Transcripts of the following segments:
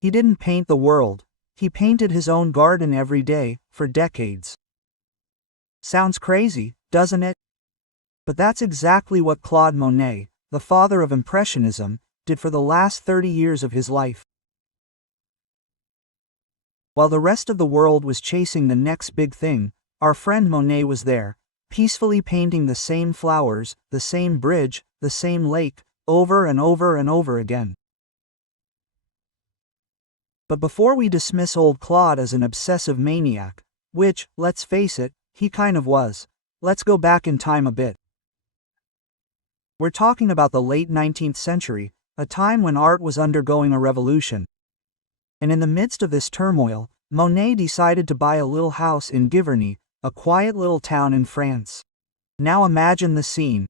He didn't paint the world, he painted his own garden every day, for decades. Sounds crazy, doesn't it? But that's exactly what Claude Monet, the father of Impressionism, did for the last 30 years of his life. While the rest of the world was chasing the next big thing, our friend Monet was there, peacefully painting the same flowers, the same bridge, the same lake, over and over and over again. But before we dismiss old Claude as an obsessive maniac, which, let's face it, he kind of was, let's go back in time a bit. We're talking about the late 19th century, a time when art was undergoing a revolution. And in the midst of this turmoil, Monet decided to buy a little house in Giverny, a quiet little town in France. Now imagine the scene.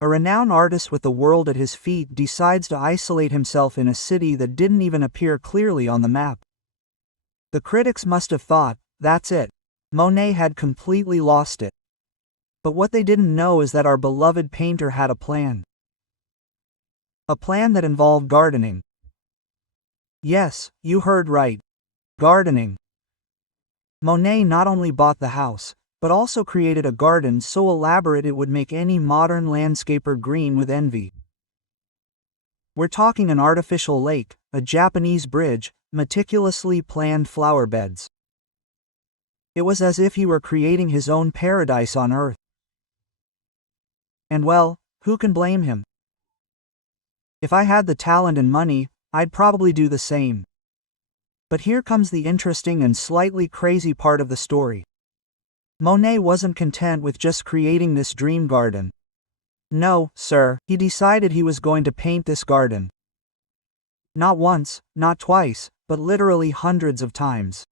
A renowned artist with the world at his feet decides to isolate himself in a city that didn't even appear clearly on the map. The critics must have thought, that's it. Monet had completely lost it. But what they didn't know is that our beloved painter had a plan. A plan that involved gardening. Yes, you heard right. Gardening. Monet not only bought the house, but also created a garden so elaborate it would make any modern landscaper green with envy. We're talking an artificial lake, a Japanese bridge, meticulously planned flower beds. It was as if he were creating his own paradise on earth. And well, who can blame him? If I had the talent and money, I'd probably do the same. But here comes the interesting and slightly crazy part of the story. Monet wasn't content with just creating this dream garden. No, sir, he decided he was going to paint this garden. Not once, not twice, but literally hundreds of times.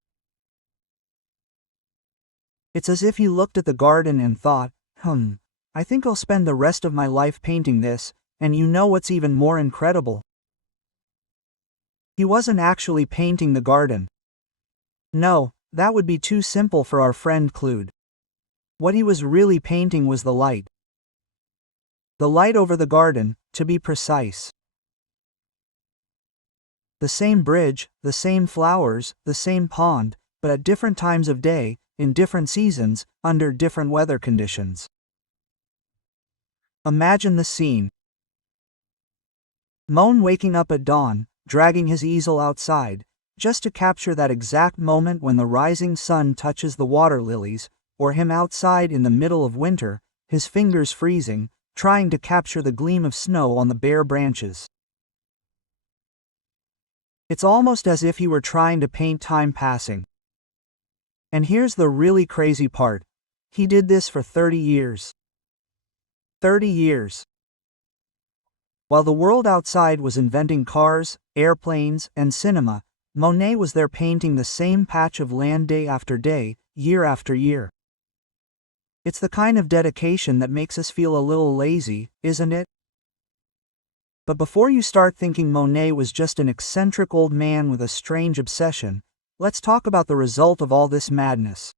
It's as if he looked at the garden and thought, I think I'll spend the rest of my life painting this, and you know what's even more incredible? He wasn't actually painting the garden. No, that would be too simple for our friend Claude. What he was really painting was the light. The light over the garden, to be precise. The same bridge, the same flowers, the same pond, but at different times of day, in different seasons, under different weather conditions. Imagine the scene. Monet waking up at dawn, dragging his easel outside, just to capture that exact moment when the rising sun touches the water lilies, or him outside in the middle of winter, his fingers freezing, trying to capture the gleam of snow on the bare branches. It's almost as if he were trying to paint time passing. And here's the really crazy part. He did this for 30 years. 30 years. While the world outside was inventing cars, airplanes, and cinema, Monet was there painting the same patch of land day after day, year after year. It's the kind of dedication that makes us feel a little lazy, isn't it? But before you start thinking Monet was just an eccentric old man with a strange obsession, let's talk about the result of all this madness.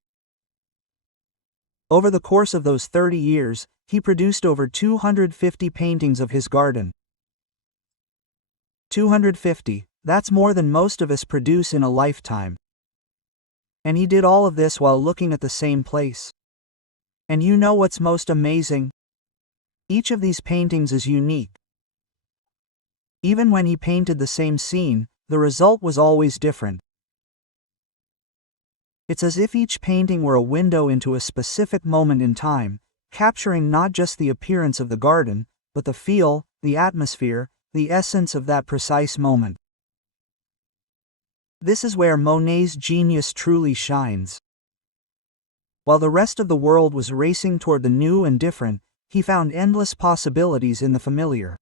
Over the course of those 30 years, he produced over 250 paintings of his garden. 250, that's more than most of us produce in a lifetime. And he did all of this while looking at the same place. And you know what's most amazing? Each of these paintings is unique. Even when he painted the same scene, the result was always different. It's as if each painting were a window into a specific moment in time, capturing not just the appearance of the garden, but the feel, the atmosphere, the essence of that precise moment. This is where Monet's genius truly shines. While the rest of the world was racing toward the new and different, he found endless possibilities in the familiar.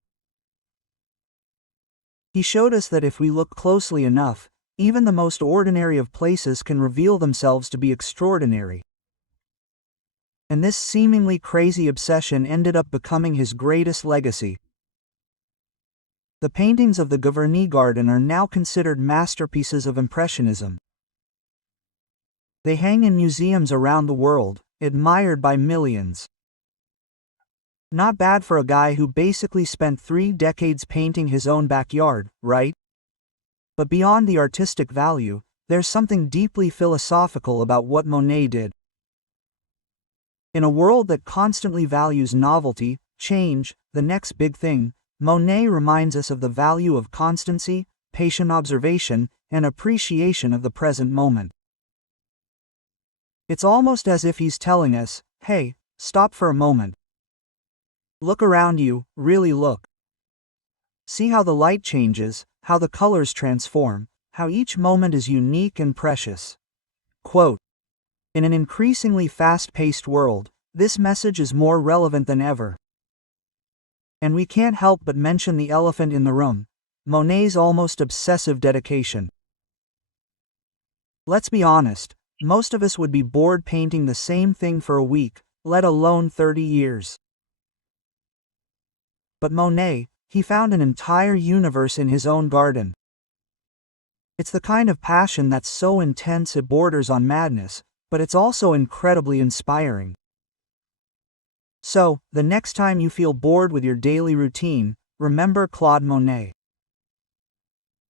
He showed us that if we look closely enough, even the most ordinary of places can reveal themselves to be extraordinary. And this seemingly crazy obsession ended up becoming his greatest legacy. The paintings of the Giverny Garden are now considered masterpieces of Impressionism. They hang in museums around the world, admired by millions. Not bad for a guy who basically spent 3 decades painting his own backyard, right? But beyond the artistic value, there's something deeply philosophical about what Monet did. In a world that constantly values novelty, change, the next big thing, Monet reminds us of the value of constancy, patient observation, and appreciation of the present moment. It's almost as if he's telling us, hey, stop for a moment. Look around you, really look. See how the light changes, how the colors transform, how each moment is unique and precious. Quote, in an increasingly fast-paced world, this message is more relevant than ever. And we can't help but mention the elephant in the room, Monet's almost obsessive dedication. Let's be honest, most of us would be bored painting the same thing for a week, let alone 30 years. But Monet, he found an entire universe in his own garden. It's the kind of passion that's so intense it borders on madness, but it's also incredibly inspiring. So, the next time you feel bored with your daily routine, remember Claude Monet.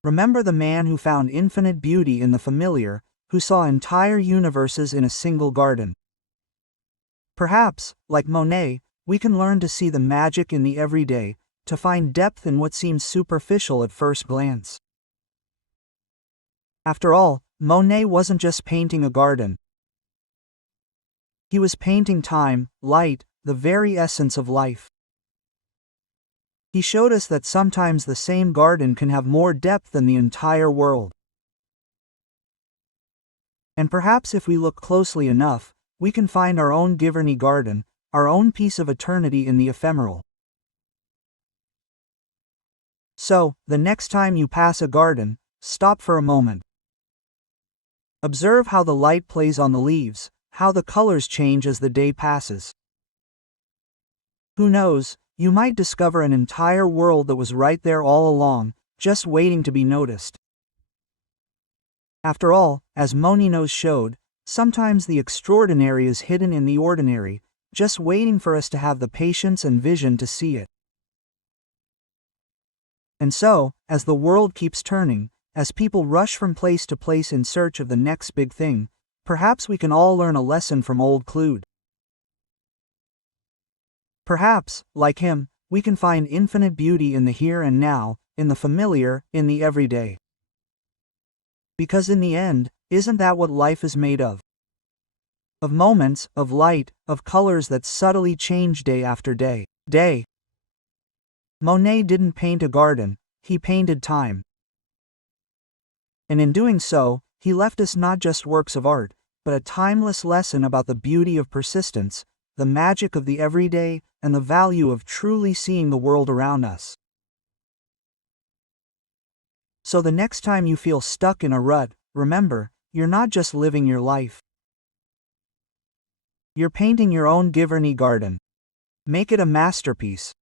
Remember the man who found infinite beauty in the familiar, who saw entire universes in a single garden. Perhaps, like Monet, we can learn to see the magic in the everyday, to find depth in what seems superficial at first glance. After all, Monet wasn't just painting a garden. He was painting time, light, the very essence of life. He showed us that sometimes the same garden can have more depth than the entire world. And perhaps if we look closely enough, we can find our own Giverny garden, our own piece of eternity in the ephemeral. So, the next time you pass a garden, stop for a moment. Observe how the light plays on the leaves, how the colors change as the day passes. Who knows, you might discover an entire world that was right there all along, just waiting to be noticed. After all, as Monet showed, sometimes the extraordinary is hidden in the ordinary, just waiting for us to have the patience and vision to see it. And so, as the world keeps turning, as people rush from place to place in search of the next big thing, perhaps we can all learn a lesson from old Claude. Perhaps, like him, we can find infinite beauty in the here and now, in the familiar, in the everyday. Because in the end, isn't that what life is made of? Of moments, of light, of colors that subtly change day after day. Monet didn't paint a garden, he painted time. And in doing so, he left us not just works of art, but a timeless lesson about the beauty of persistence, the magic of the everyday, and the value of truly seeing the world around us. So the next time you feel stuck in a rut, remember, you're not just living your life. You're painting your own Giverny garden. Make it a masterpiece.